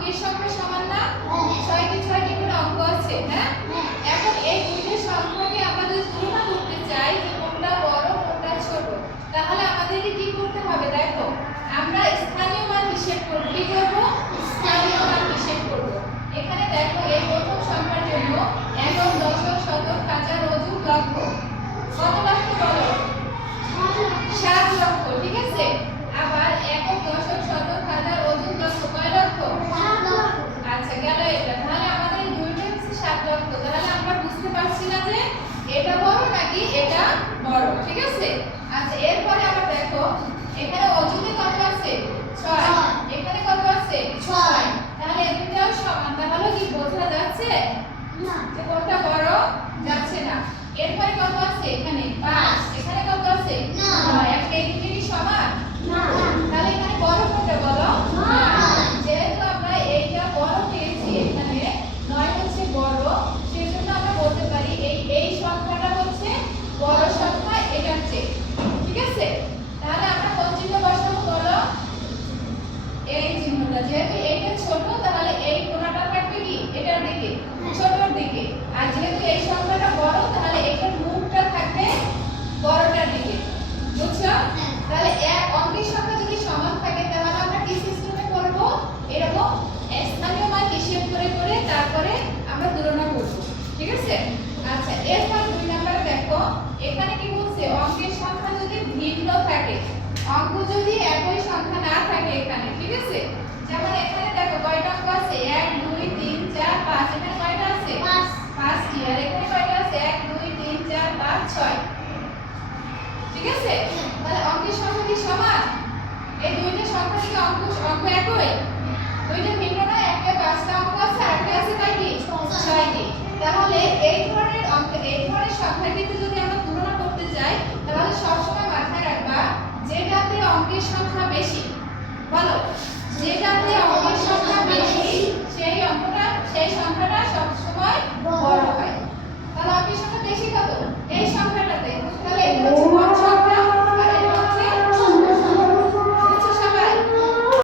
অঙ্কের সংখ্যা সমান না? 6টি করে অঙ্ক আছে, হ্যাঁ? এখন এই দুইটা সংখ্যাকে আমরা যদি তুলনা করতে চাই যে কোনটা বড় কোনটা ছোট, তাহলে আমাদেরকে কি করতে হবে? দেখো, আমরা স্থানীয় মান হিসেব করব। কি করব? স্থানীয় মান হিসেব করব। এখানে দেখো এই প্রথম সংখ্যার জন্য একক, দশক, শতক, হাজার, অযুত, লক্ষ। কত লক্ষ বলো? 7 লক্ষ, ঠিক আছে? আবার একক, দশক, শতক, হাজার, অযুত, লক্ষ কয় লক্ষ? 7 লক্ষ। আচ্ছা, গেল এটা। তাহলে আমাদের এই দুইটা হচ্ছে 7 লক্ষ। তাহলে আমরা বুঝতে পারছি না যে এটা বড় নাকি এটা বড়, ঠিক আছে? আচ্ছা, এরপরে আবার দেখো এখানে অযুতে কত আছে? 6। এখানে কত আছে? 6। তাহলে এই দুটোও সমান। তাহলে কি বোঝা যাচ্ছে না যে কোনটা বড়? যাচ্ছে না। এরপরে কত আছে? এখানে 5। এখানে কত আছে? 9। এখন এই দুটো কি সমান? না। তাহলে এখানে বড় কোনটা বলো? 9। যেহেতু আমরা এইটা বড় পেয়েছি, এখানে 9 হচ্ছে বড়, সেজন্য আমরা বলতে পারি এই সংখ্যাটা হচ্ছে বড় সংখ্যা এটার চেয়ে, ঠিক আছে? তাহলে আমরা কোন চিহ্ন বসাবো বলো? এই চিহ্নটা। যেহেতু এইটা ছোট, তাহলে এই কোণাটা থাকবে কি এটার দিকে, ছোটর দিকে। আর যেহেতু এই সংখ্যাটা বড়, তাহলে এটার মুখটা থাকবে বড়টার দিকে। বুঝছো? তাহলে এক অঙ্কের সংখ্যা যদি সমান থাকে, তাহলে আমরা কি সিস্টেমে করব? এরকম স্থানীয় মান হিসাব করে করে তারপরে আমরা তুলনা করব, ঠিক আছে? আচ্ছা, এরপর 2 নম্বরে দেখো এখানে কি বলছে? অঙ্কের সংখ্যা যদি ভিন্ন থাকে, অঙ্ক যদি একই সংখ্যা না থাকে এখানে, ঠিক আছে? যেমন এখানে দেখো কয়টা অঙ্ক আছে? 1 2 3 4 5। এখানে কয়টা আছে? 5টি। আর এখানে কয়টা আছে? 1 2 3 4 5 6। ঠিক আছে? তাহলে অঙ্কের সংখ্যা কি সমান? এই দুইটা সংখ্যা থেকে অঙ্ক একই?